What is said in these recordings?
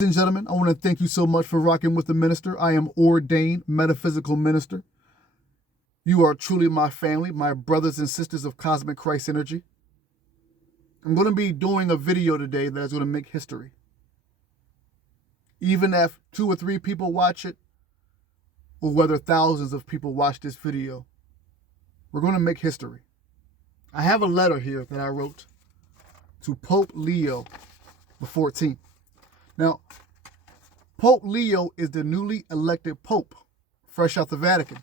Ladies and gentlemen, I want to thank you so much for rocking with the minister. I am ordained metaphysical minister. You are truly my family, my brothers and sisters of cosmic Christ energy. I'm going to be doing a video today that is going to make history. Even if 2 or 3 people watch it, or whether thousands of people watch this video, we're going to make history. I have a letter here that I wrote to Pope Leo the 14th. Now, Pope Leo is the newly elected Pope, fresh out the Vatican.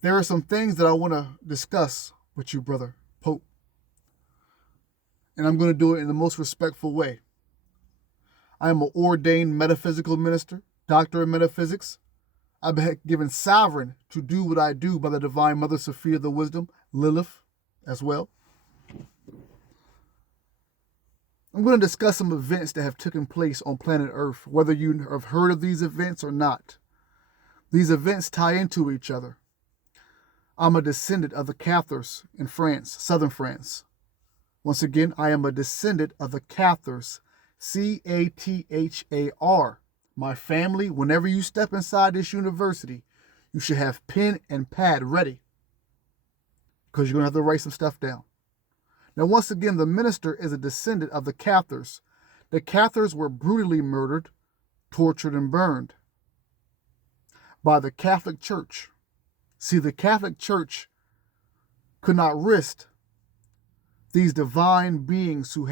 There are some things that I want to discuss with you, brother Pope. And I'm going to do it in the most respectful way. I am an ordained metaphysical minister, doctor of metaphysics. I've been given sovereign to do what I do by the Divine Mother Sophia the Wisdom, Lilith as well. I'm going to discuss some events that have taken place on planet Earth, whether you have heard of these events or not. These events tie into each other. I'm a descendant of the Cathars in France, southern France. Once again, I am a descendant of the Cathars, C-A-T-H-A-R. My family, whenever you step inside this university, you should have pen and pad ready, because you're going to have to write some stuff down. Now, once again, the minister is a descendant of the Cathars. The Cathars were brutally murdered, tortured, and burned by the Catholic Church. See, the Catholic Church could not risk these divine beings who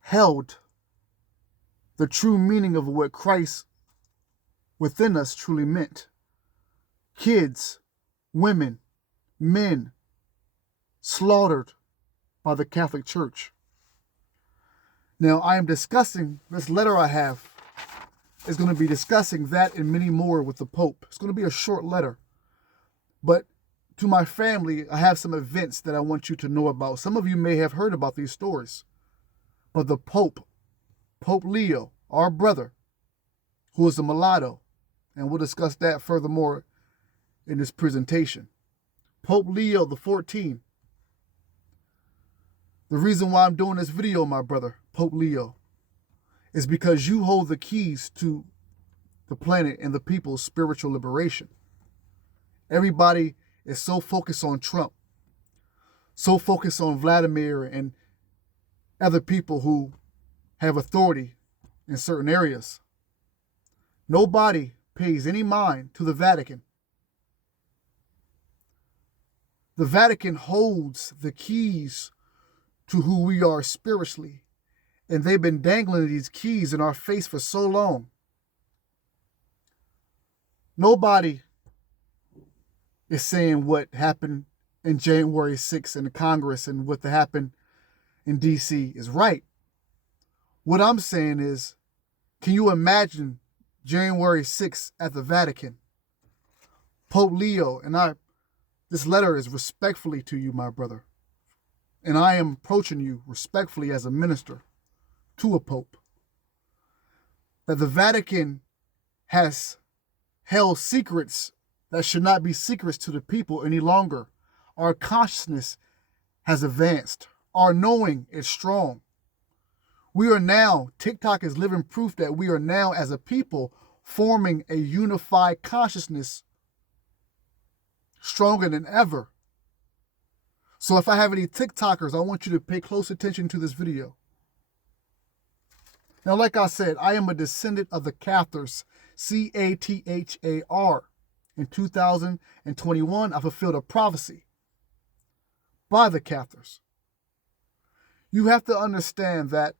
held the true meaning of what Christ within us truly meant. Kids, women, men slaughtered by the Catholic Church. Now, I am discussing, this letter I have is going to be discussing that and many more with the Pope. It's going to be a short letter. But to my family, I have some events that I want you to know about. Some of you may have heard about these stories. But the Pope, Pope Leo, our brother, who is a mulatto, and we'll discuss that furthermore in this presentation. Pope Leo the 14th. The reason why I'm doing this video, my brother, Pope Leo, is because you hold the keys to the planet and the people's spiritual liberation. Everybody is so focused on Trump, so focused on Vladimir and other people who have authority in certain areas. Nobody pays any mind to the Vatican. The Vatican holds the keys to who we are spiritually. And they've been dangling these keys in our face for so long. Nobody is saying what happened in January 6th in the Congress and what happened in D.C. is right. What I'm saying is, can you imagine January 6th at the Vatican? Pope Leo, and this letter is respectfully to you, my brother. And I am approaching you respectfully as a minister to a pope. That the Vatican has held secrets that should not be secrets to the people any longer. Our consciousness has advanced. Our knowing is strong. We are now, TikTok is living proof that we are now as a people forming a unified consciousness stronger than ever. So if I have any TikTokers, I want you to pay close attention to this video. Now, like I said, I am a descendant of the Cathars, C-A-T-H-A-R. In 2021, I fulfilled a prophecy by the Cathars. You have to understand that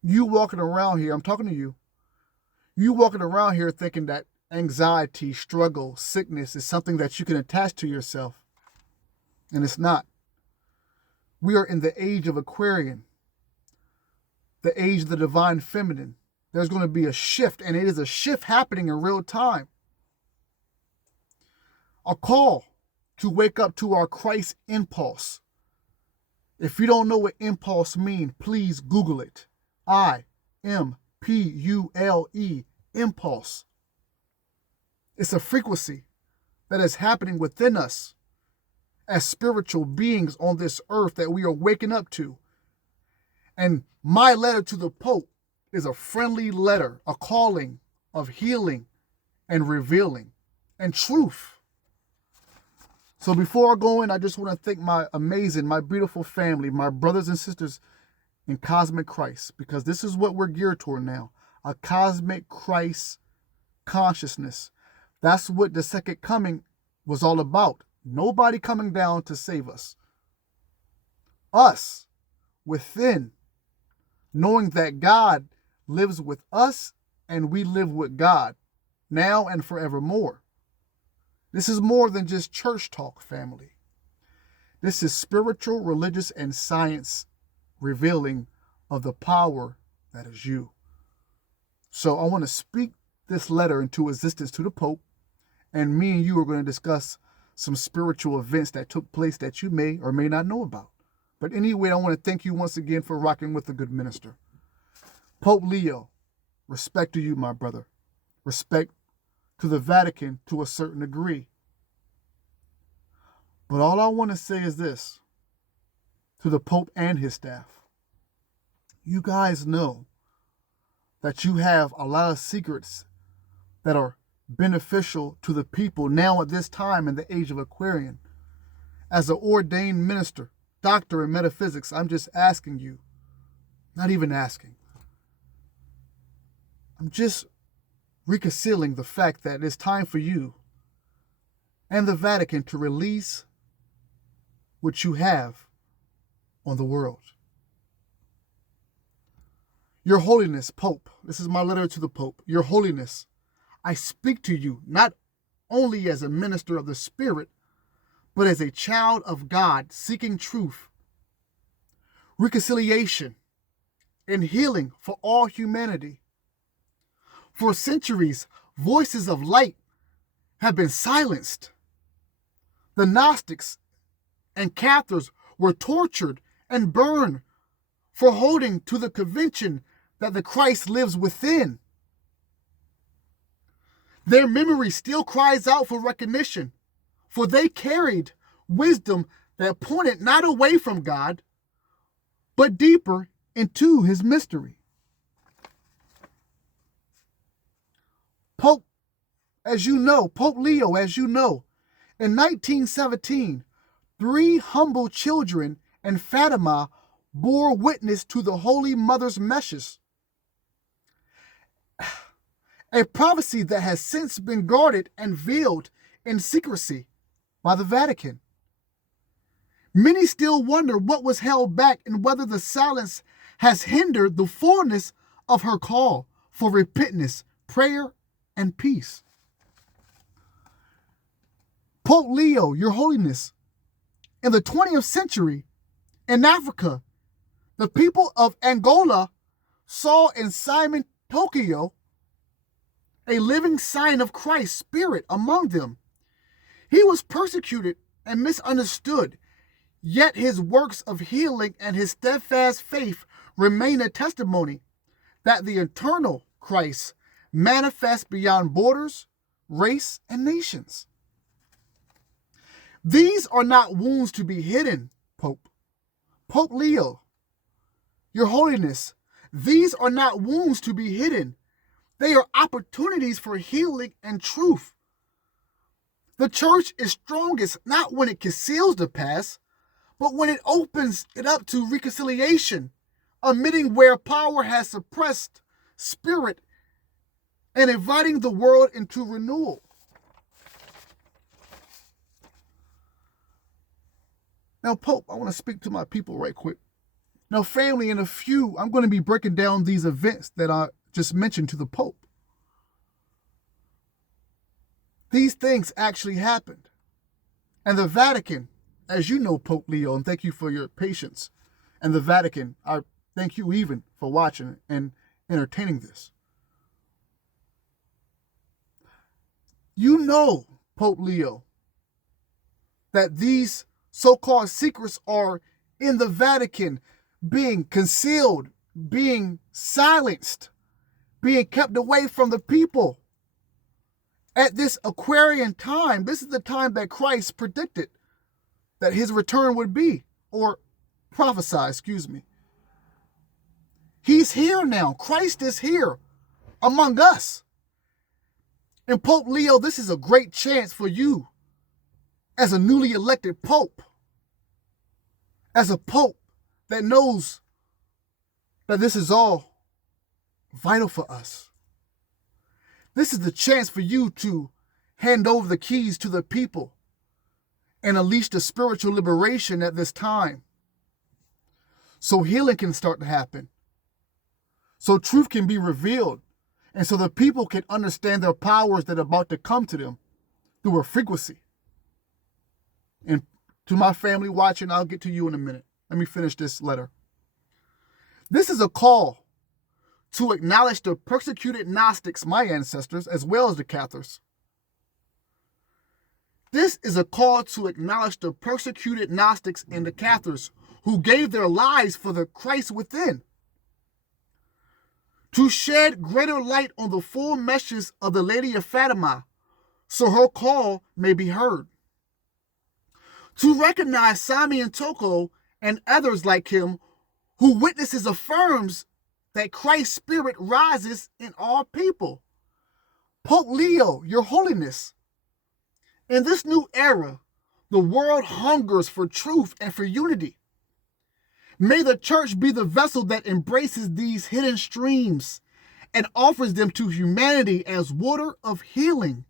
you walking around here, I'm talking to you, you walking around here thinking that anxiety, struggle, sickness is something that you can attach to yourself. And it's not. We are in the age of Aquarian, the age of the divine feminine. There's going to be a shift, and it is a shift happening in real time. A call to wake up to our Christ impulse. If you don't know what impulse means, please Google it. I-M-P-U-L-E, impulse. It's a frequency that is happening within us as spiritual beings on this earth that we are waking up to. And my letter to the Pope is a friendly letter, a calling of healing and revealing and truth. So before I go in, I just want to thank my beautiful family, my brothers and sisters in Cosmic Christ, because this is what we're geared toward now, a Cosmic Christ consciousness. That's what the second coming was all about. Nobody coming down to save us. Us within, knowing that God lives with us and we live with God now and forevermore. This is more than just church talk, family. This is spiritual, religious, and science revealing of the power that is you. So I want to speak this letter into existence to the Pope, and me and you are going to discuss some spiritual events that took place that you may or may not know about. But anyway, I want to thank you once again for rocking with the good minister. Pope Leo, respect to you, my brother. Respect to the Vatican to a certain degree. But all I want to say is this to the Pope and his staff. You guys know that you have a lot of secrets that are beneficial to the people now at this time in the age of Aquarian. As an ordained minister, doctor in metaphysics, I'm just asking you, not even asking. I'm just reconciling the fact that it's time for you and the Vatican to release what you have on the world. Your Holiness, Pope, this is my letter to the Pope. Your Holiness, I speak to you not only as a minister of the Spirit, but as a child of God seeking truth, reconciliation, and healing for all humanity. For centuries, voices of light have been silenced. The Gnostics and Cathars were tortured and burned for holding to the conviction that the Christ lives within. Their memory still cries out for recognition, for they carried wisdom that pointed not away from God, but deeper into his mystery. Pope Leo, as you know, in 1917, 3 humble children in Fatima bore witness to the Holy Mother's message, a prophecy that has since been guarded and veiled in secrecy by the Vatican. Many still wonder what was held back and whether the silence has hindered the fullness of her call for repentance, prayer, and peace. Pope Leo, Your Holiness, in the 20th century, in Africa, the people of Angola saw in Simon Tokyo a living sign of Christ's spirit among them. He was persecuted and misunderstood, yet his works of healing and his steadfast faith remain a testimony that the eternal Christ manifests beyond borders, race, and nations. These are not wounds to be hidden, Pope. Pope Leo, Your Holiness, these are not wounds to be hidden. They are opportunities for healing and truth. The church is strongest not when it conceals the past, but when it opens it up to reconciliation, admitting where power has suppressed spirit and inviting the world into renewal. Now, Pope, I want to speak to my people right quick. Now, family, in a few, I'm going to be breaking down these events that I just mentioned to the Pope. These things actually happened. And the Vatican, as you know, Pope Leo, and thank you for your patience, and the Vatican, I thank you even for watching and entertaining this. You know, Pope Leo, that these so-called secrets are in the Vatican being concealed, being silenced, being kept away from the people. At this Aquarian time, this is the time that Christ predicted that his return would be, or prophesied, excuse me. He's here now. Christ is here among us. And Pope Leo, this is a great chance for you as a newly elected pope, as a pope that knows that this is all vital for us. This is the chance for you to hand over the keys to the people and unleash the spiritual liberation at this time, so healing can start to happen, so truth can be revealed, and so the people can understand their powers that are about to come to them through a frequency. And to my family watching, I'll get to you in a minute. Let me finish this letter. This is a call to acknowledge the persecuted Gnostics, my ancestors, as well as the Cathars. This is a call to acknowledge the persecuted Gnostics and the Cathars who gave their lives for the Christ within. To shed greater light on the full meshes of the Lady of Fatima, so her call may be heard. To recognize Sami Toko and others like him who witnesses affirms that Christ's spirit rises in all people. Pope Leo, your holiness, in this new era, the world hungers for truth and for unity. May the church be the vessel that embraces these hidden streams and offers them to humanity as water of healing,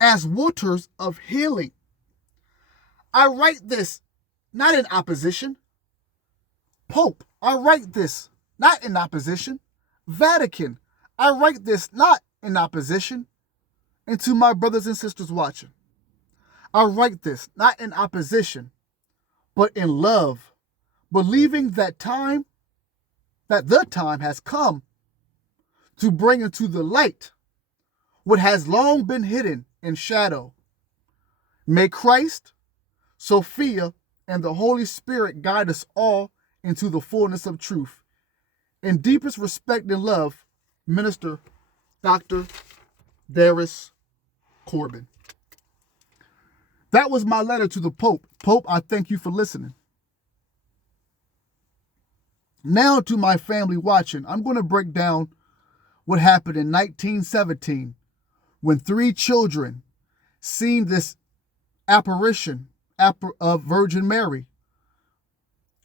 as waters of healing. I write this not in opposition. Pope, I write this not in opposition. Vatican, I write this not in opposition. And to my brothers and sisters watching, I write this not in opposition, but in love, believing that the time has come to bring into the light what has long been hidden in shadow. May Christ, Sophia, and the Holy Spirit guide us all into the fullness of truth. In deepest respect and love, Minister Dr. Darius Corbin. That was my letter to the Pope. Pope, I thank you for listening. Now to my family watching, I'm going to break down what happened in 1917 when 3 children seen this apparition of Virgin Mary,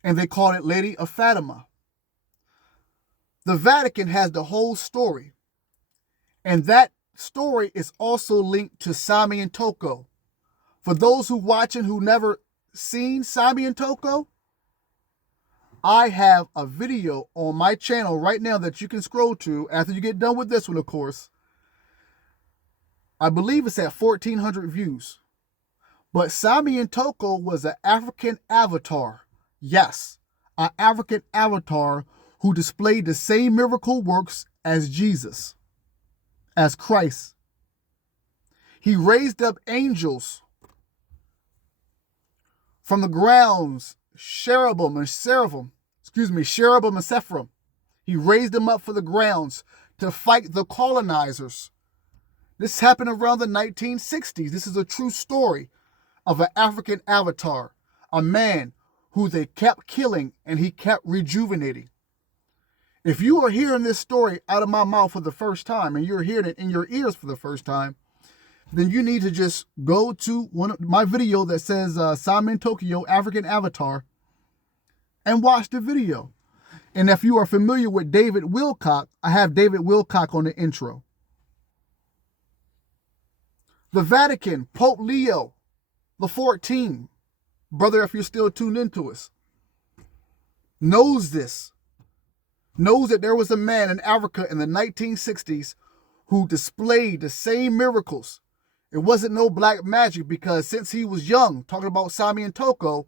and they called it Lady of Fatima. The Vatican has the whole story, and that story is also linked to Sami Toko. For those who watching who never seen Sami Toko, I have a video on my channel right now that you can scroll to after you get done with this one, of course. I believe it's at 1,400 views. But Sami Toko was an African avatar. Yes, an African avatar who displayed the same miracle works as Jesus, as Christ. He raised up angels from the grounds, cherubim and seraphim. He raised them up for the grounds to fight the colonizers. This happened around the 1960s. This is a true story of an African avatar, a man who they kept killing and he kept rejuvenating. If you are hearing this story out of my mouth for the first time and you're hearing it in your ears for the first time, then you need to just go to one of my video that says Sami Tokyo African Avatar and watch the video. And if you are familiar with David Wilcock, I have David Wilcock on the intro. The Vatican, Pope Leo the 14th, brother, if you're still tuned into us, knows this. Knows that there was a man in Africa in the 1960s who displayed the same miracles. It wasn't no black magic, because since he was young, talking about Sami Toko,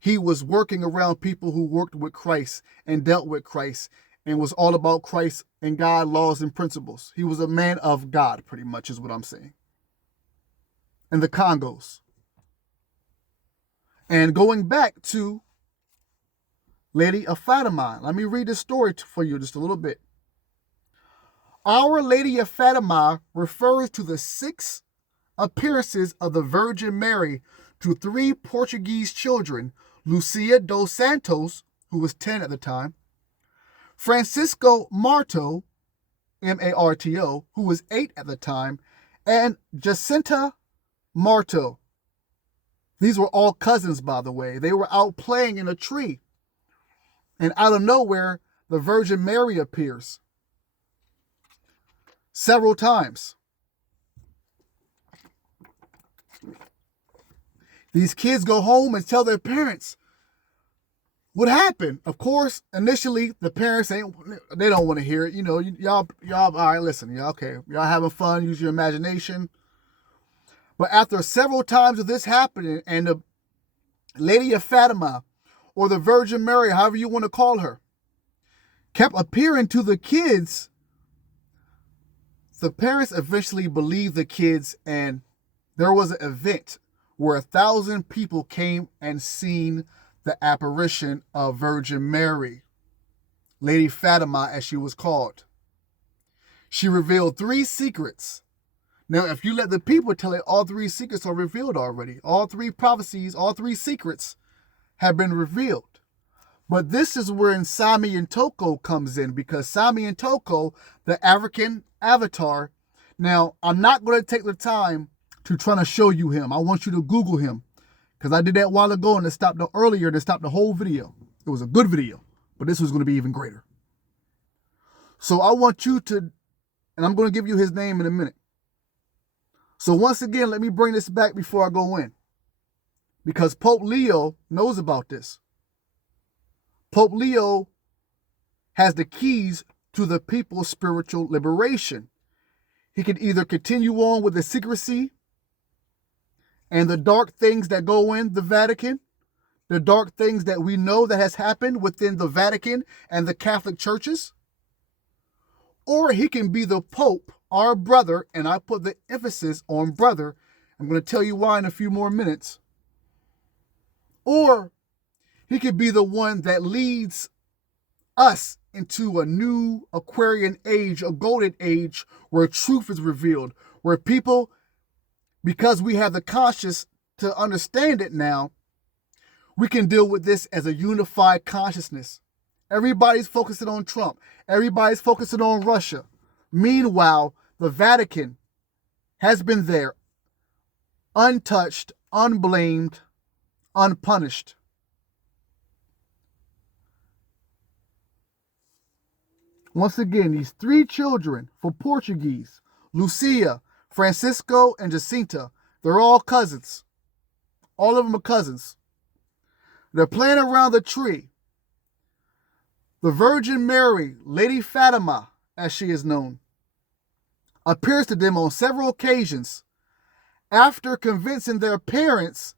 he was working around people who worked with Christ and dealt with Christ and was all about Christ and God, laws and principles. He was a man of God, pretty much is what I'm saying. In the Congos. And going back to Lady of Fatima, let me read this story for you just a little bit. Our Lady of Fatima refers to the 6 appearances of the Virgin Mary to 3 Portuguese children, Lucia dos Santos, who was 10 at the time, Francisco Marto, Marto, who was 8 at the time, and Jacinta Marto. These were all cousins, by the way. They were out playing in a tree. And out of nowhere, the Virgin Mary appears several times. These kids go home and tell their parents what happened. Of course, initially, the parents they don't want to hear it. You know, y'all, all right, listen, y'all, okay. Y'all having fun, use your imagination. But after several times of this happening, and the Lady of Fatima, or the Virgin Mary, however you want to call her, kept appearing to the kids, the parents eventually believed the kids, and there was an event where 1,000 people came and seen the apparition of Virgin Mary, Lady Fatima as she was called. She revealed 3 secrets. Now, if you let the people tell it, all 3 secrets are revealed already. All 3 prophecies, all 3 secrets have been revealed. But this is where Sami Toko comes in, because Sami Toko, the African avatar. Now, I'm not going to take the time to try to show you him. I want you to Google him, because I did that a while ago and it stopped earlier to stop the whole video. It was a good video, but this was going to be even greater. So I want you to, and I'm going to give you his name in a minute. So once again, let me bring this back before I go in, because Pope Leo knows about this. Pope Leo has the keys to the people's spiritual liberation. He can either continue on with the secrecy and the dark things that go in the Vatican, the dark things that we know that has happened within the Vatican and the Catholic churches, or he can be the Pope, our brother, and I put the emphasis on brother. I'm going to tell you why in a few more minutes. Or he could be the one that leads us into a new Aquarian age, a golden age, where truth is revealed, where people, because we have the conscious to understand it now, we can deal with this as a unified consciousness. Everybody's focusing on Trump. Everybody's focusing on Russia. Meanwhile, the Vatican has been there, untouched, unblamed, unpunished. Once again, these 3 children for Portuguese, Lucia, Francisco, and Jacinta, they're all cousins. All of them are cousins. They're playing around the tree. The Virgin Mary, Lady Fatima, as she is known, appears to them on several occasions. After convincing their parents,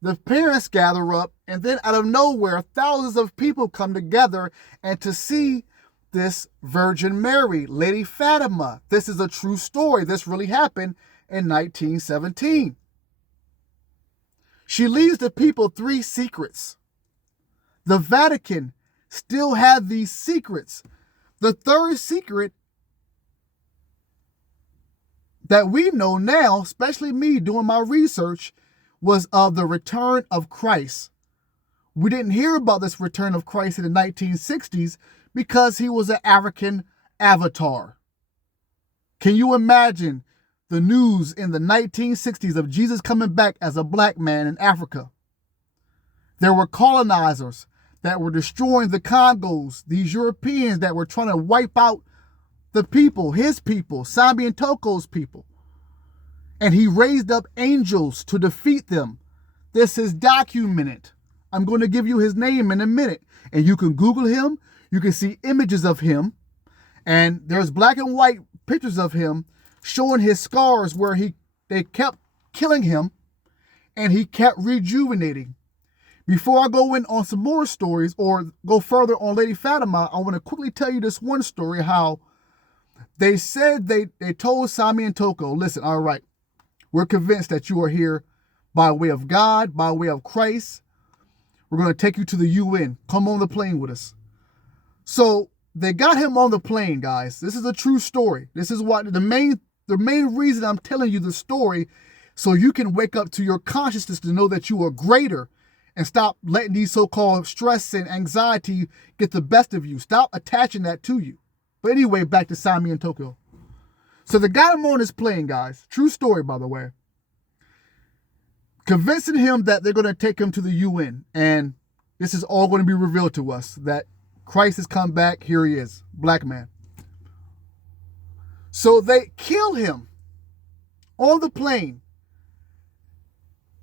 the parents gather up, and then out of nowhere, thousands of people come together and to see this Virgin Mary, Lady Fatima. This is a true story. This really happened in 1917. She leaves the people 3 secrets. The Vatican still had these secrets. The 3rd secret that we know now, especially me doing my research, was of the return of Christ. We didn't hear about this return of Christ in the 1960s because he was an African avatar. Can you imagine the news in the 1960s of Jesus coming back as a black man in Africa? There were colonizers that were destroying the Congos, these Europeans that were trying to wipe out the people, his people, Sami Toko's people. And he raised up angels to defeat them. This is documented. I'm going to give you his name in a minute. And you can Google him. You can see images of him. And there's black and white pictures of him showing his scars where they kept killing him and he kept rejuvenating. Before I go in on some more stories or go further on Lady Fatima, I want to quickly tell you this one story, how they said they told Sami and Toko, listen, all right, we're convinced that you are here by way of God, by way of Christ. We're going to take you to the UN. Come on the plane with us. So they got him on the plane, guys. This is a true story. This is what the main reason I'm telling you the story, so you can wake up to your consciousness to know that you are greater and stop letting these so-called stress and anxiety get the best of you. Stop attaching that to you. But anyway, back to Sami and Tokyo. So they got him on his plane, guys. True story, by the way. Convincing him that they're going to take him to the UN. And this is all going to be revealed to us. That Christ has come back. Here he is. Black man. So they kill him on the plane.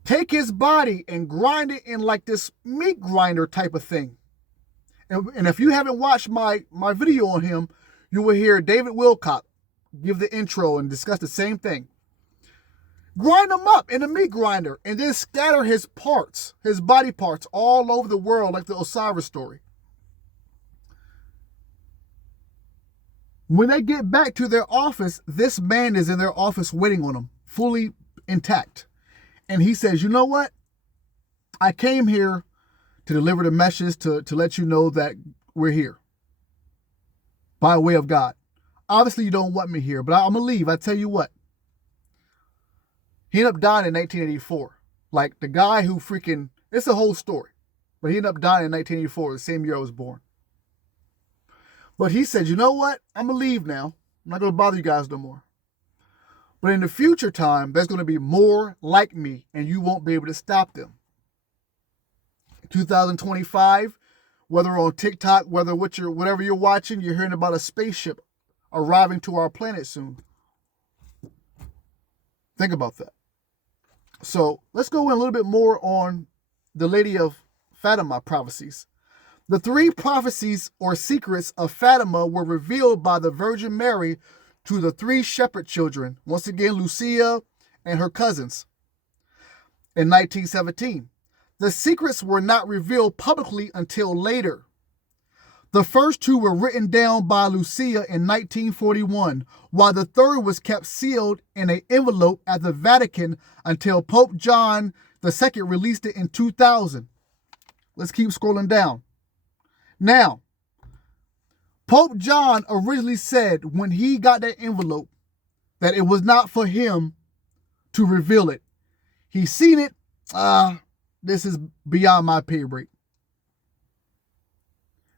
Take his body and grind it in like this meat grinder type of thing. And if you haven't watched my video on him, you will hear David Wilcock give the intro and discuss the same thing. Grind him up in a meat grinder and then scatter his parts, his body parts, all over the world like the Osiris story. When they get back to their office, this man is in their office waiting on them, fully intact. And he says, you know what? I came here to deliver the message to let you know that we're here. By way of God. Obviously, you don't want me here, but I'm going to leave. I tell you what. He ended up dying in 1984. Like the guy who freaking, it's a whole story. But he ended up dying in 1984, the same year I was born. But he said, you know what? I'm going to leave now. I'm not going to bother you guys no more. But in the future time, there's going to be more like me, and you won't be able to stop them. 2025, whether on TikTok, whatever you're watching, you're hearing about a spaceship arriving to our planet soon. Think about that. So let's go in a little bit more on the Lady of Fatima prophecies. The 3 prophecies or secrets of Fatima were revealed by the Virgin Mary to the 3 shepherd children, once again Lucia and her cousins, in 1917. The secrets were not revealed publicly until later. The first 2 were written down by Lucia in 1941, while the third was kept sealed in an envelope at the Vatican until Pope John II released it in 2000. Let's keep scrolling down. Now, Pope John originally said when he got that envelope that it was not for him to reveal it. He's seen it. This is beyond my pay grade.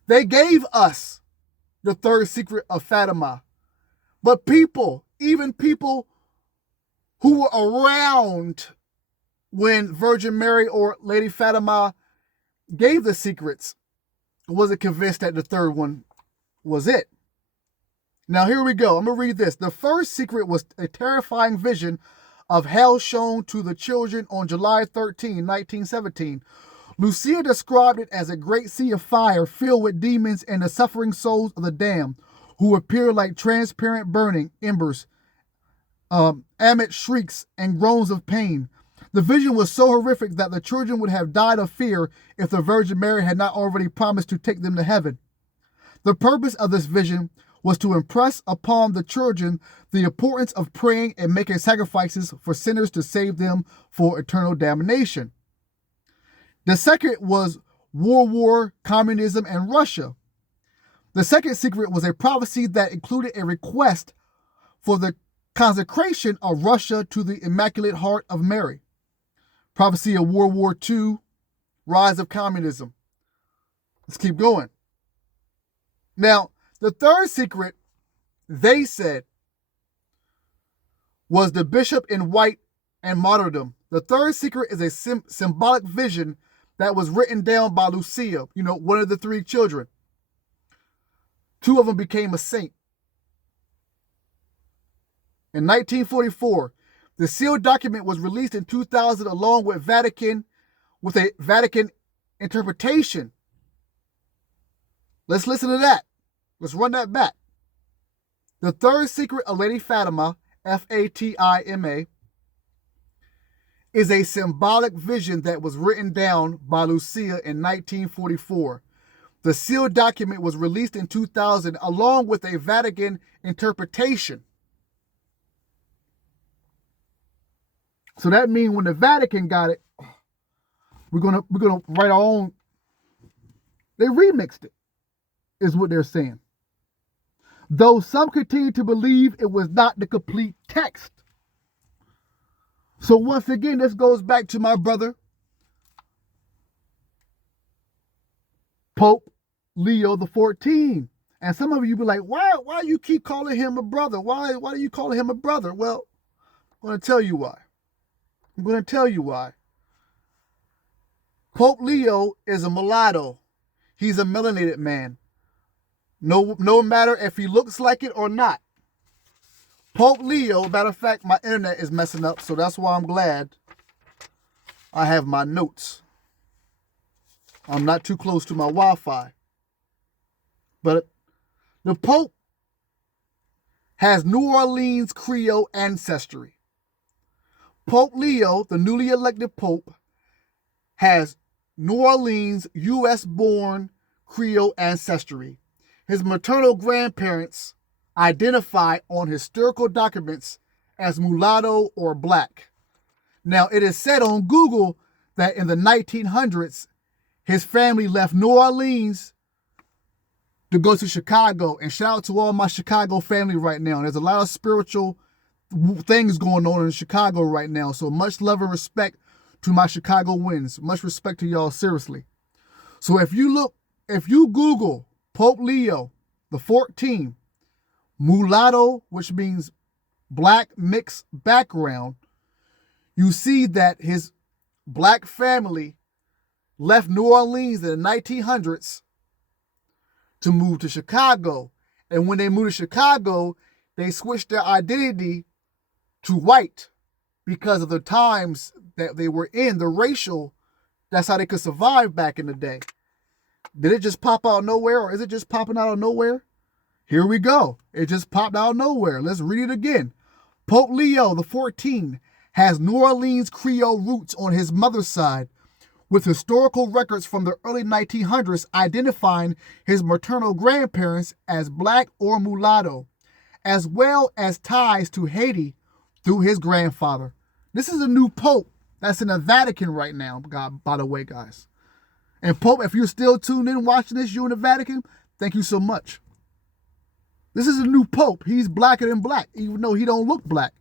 They gave us the 3rd secret of Fatima. But people, even people who were around when Virgin Mary or Lady Fatima gave the secrets, wasn't convinced that the 3rd one was it. Now here we go. I'm going to read this. The first secret was a terrifying vision of hell shown to the children on July 13, 1917. Lucia described it as a great sea of fire filled with demons and the suffering souls of the damned, who appeared like transparent burning embers, amid shrieks and groans of pain. The vision was so horrific that the children would have died of fear if the Virgin Mary had not already promised to take them to heaven. The purpose of this vision was to impress upon the children the importance of praying and making sacrifices for sinners to save them for eternal damnation. The second was World War, communism, and Russia. The second secret was a prophecy that included a request for the consecration of Russia to the Immaculate Heart of Mary. Prophecy of World War II, rise of communism. Let's keep going. Now, the third secret, they said, was the bishop in white and martyrdom. The third secret is a symbolic vision that was written down by Lucia, one of the 3 children. 2 of them became a saint. In 1944, the sealed document was released in 2000 along with a Vatican interpretation. Let's listen to that. Let's run that back. The third secret of Lady Fatima, Fatima, is a symbolic vision that was written down by Lucia in 1944. The sealed document was released in 2000 along with a Vatican interpretation. So that means when the Vatican got it, we're gonna write our own. They remixed it, is what they're saying. Though some continue to believe it was not the complete text. So once again, this goes back to my brother, Pope Leo the 14th. And some of you be like, why you keep calling him a brother? Why do you call him a brother? Well, I'm going to tell you why. I'm going to tell you why. Pope Leo is a mulatto. He's a melanated man. No matter if he looks like it or not. Pope Leo, matter of fact, my internet is messing up, so that's why I'm glad I have my notes. I'm not too close to my Wi-Fi. But the Pope has New Orleans Creole ancestry. Pope Leo, the newly elected Pope, has New Orleans, U.S.-born Creole ancestry. His maternal grandparents identify on historical documents as mulatto or black. Now, it is said on Google that in the 1900s, his family left New Orleans to go to Chicago. And shout out to all my Chicago family right now. There's a lot of spiritual things going on in Chicago right now. So much love and respect to my Chicago wins. Much respect to y'all, seriously. So if you Google Pope Leo the 14th, mulatto, which means black mixed background, you see that his black family left New Orleans in the 1900s to move to Chicago. And when they moved to Chicago, they switched their identity to white because of the times that they were in, the racial. That's how they could survive back in the day. Did it just pop out of nowhere, or is it just popping out of nowhere? Here we go. It just popped out of nowhere. Let's read it again. Pope Leo the 14th has New Orleans Creole roots on his mother's side, with historical records from the early 1900s identifying his maternal grandparents as black or mulatto, as well as ties to Haiti through his grandfather. This is a new Pope that's in the Vatican right now, by the way, guys. And Pope, if you're still tuned in watching this, you in the Vatican, thank you so much. This is a new Pope. He's blacker than black, even though he don't look black.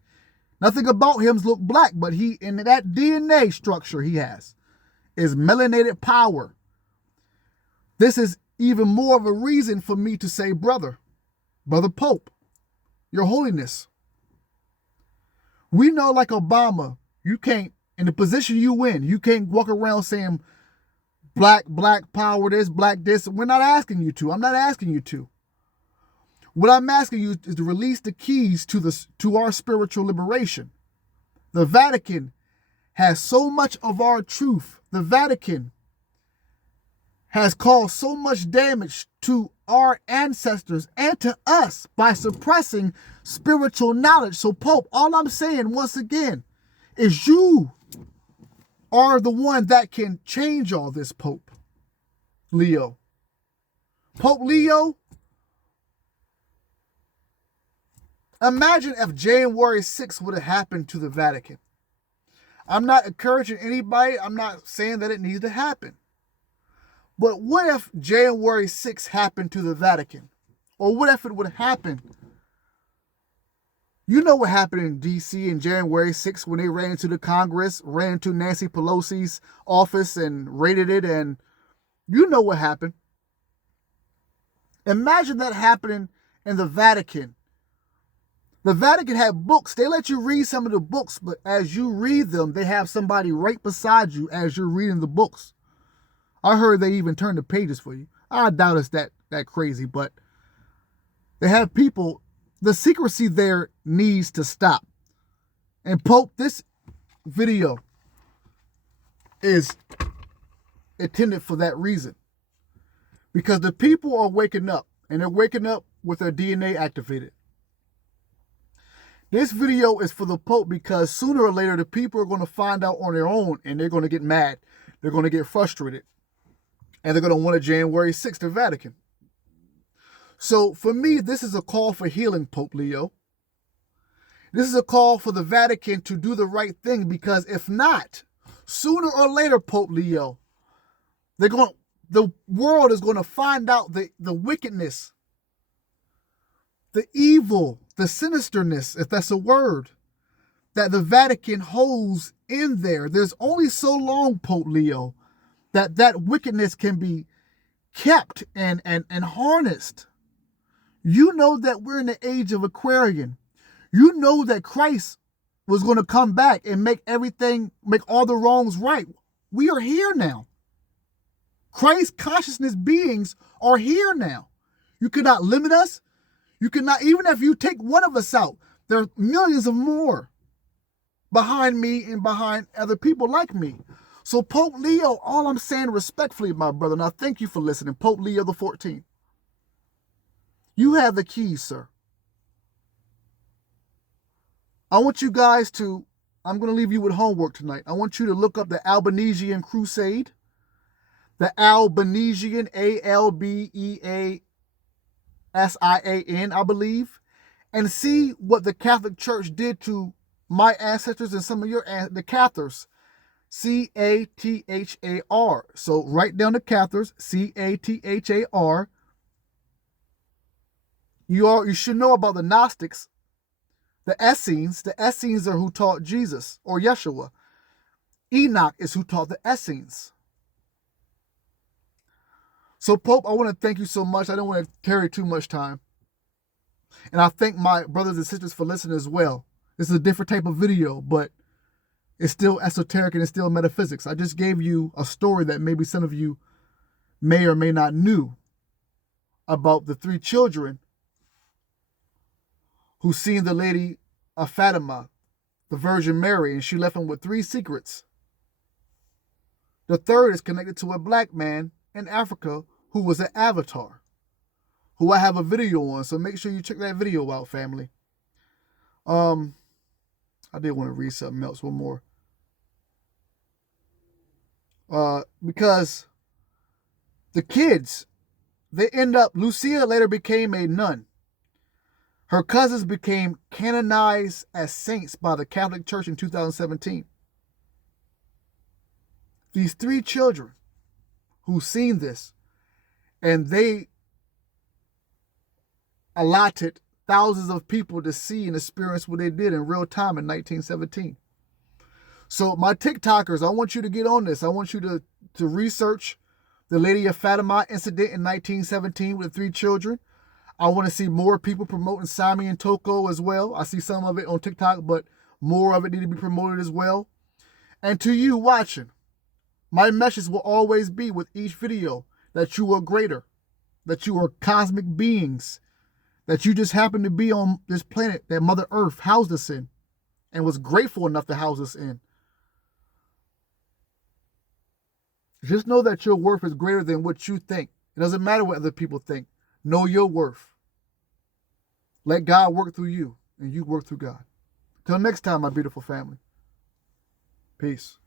Nothing about him look black, but he, in that DNA structure he has, is melanated power. This is even more of a reason for me to say, Brother Pope, Your Holiness. We know, like Obama, you can't, in the position you in, you can't walk around saying black power this, black this. We're not asking you to. I'm not asking you to. What I'm asking you is to release the keys to our spiritual liberation. The Vatican has so much of our truth. The Vatican has caused so much damage to our ancestors and to us by suppressing spiritual knowledge. So, Pope, all I'm saying once again is you are the one that can change all this, Pope Leo. Pope Leo, imagine if January 6th would have happened to the Vatican. I'm not encouraging anybody. I'm not saying that it needs to happen. But what if January 6th happened to the Vatican? Or what if it would happen? You know what happened in D.C. in January 6th when they ran into the Congress, ran into Nancy Pelosi's office and raided it, and you know what happened. Imagine that happening in the Vatican. The Vatican had books. They let you read some of the books, but as you read them, they have somebody right beside you as you're reading the books. I heard they even turn the pages for you. I doubt it's that crazy, but they have people. The secrecy there needs to stop. And Pope, this video is intended for that reason. Because the people are waking up, and they're waking up with their DNA activated. This video is for the Pope because sooner or later the people are going to find out on their own, and they're going to get mad. They're going to get frustrated. And they're going to want a January 6th to Vatican. So for me, this is a call for healing, Pope Leo. This is a call for the Vatican to do the right thing, because if not, sooner or later, Pope Leo, the world is going to find out the wickedness, the evil, the sinisterness, if that's a word, that the Vatican holds in there. There's only so long, Pope Leo, that wickedness can be kept and harnessed. You know that we're in the age of Aquarian. You know that Christ was going to come back and make all the wrongs right. We are here now. Christ consciousness beings are here now. You cannot limit us. You cannot, even if you take one of us out, there are millions of more behind me and behind other people like me. So Pope Leo, all I'm saying respectfully, my brother, and I thank you for listening, Pope Leo the 14th. You have the keys, sir. I want you guys to, I'm going to leave you with homework tonight. I want you to look up the Albanesian Crusade. The Albanesian, Albeasian, I believe, and see what the Catholic Church did to my ancestors and some of the Cathars. Cathar. So write down the Cathars, Cathar. You should know about the Gnostics, the Essenes. The Essenes are who taught Jesus or Yeshua. Enoch is who taught the Essenes. So, Pope, I want to thank you so much. I don't want to carry too much time. And I thank my brothers and sisters for listening as well. This is a different type of video, but it's still esoteric and it's still metaphysics. I just gave you a story that maybe some of you may or may not knew about the 3 children who seen the lady of Fatima, the Virgin Mary, and she left them with 3 secrets. The third is connected to a black man in Africa who was an avatar, who I have a video on, so make sure you check that video out, family. I did want to read something else, one more. Because the kids, Lucia later became a nun. Her cousins became canonized as saints by the Catholic Church in 2017. These 3 children who seen this, and they allotted thousands of people to see and experience what they did in real time in 1917. So my TikTokers, I want you to get on this. I want you to research the Lady of Fatima incident in 1917 with the 3 children. I want to see more people promoting Sami and Toko as well. I see some of it on TikTok, but more of it need to be promoted as well. And to you watching, my message will always be with each video that you are greater, that you are cosmic beings, that you just happen to be on this planet that Mother Earth housed us in and was grateful enough to house us in. Just know that your worth is greater than what you think. It doesn't matter what other people think. Know your worth. Let God work through you, and you work through God. Till next time, my beautiful family. Peace.